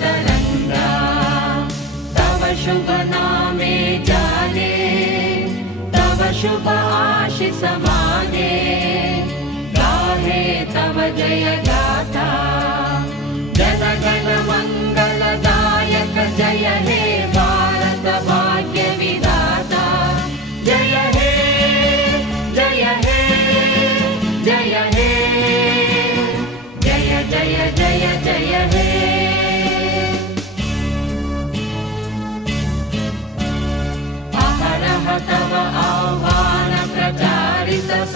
तरंगा तव शुभ नामे जाने तव शुभ आशीष माने गाहे तव जय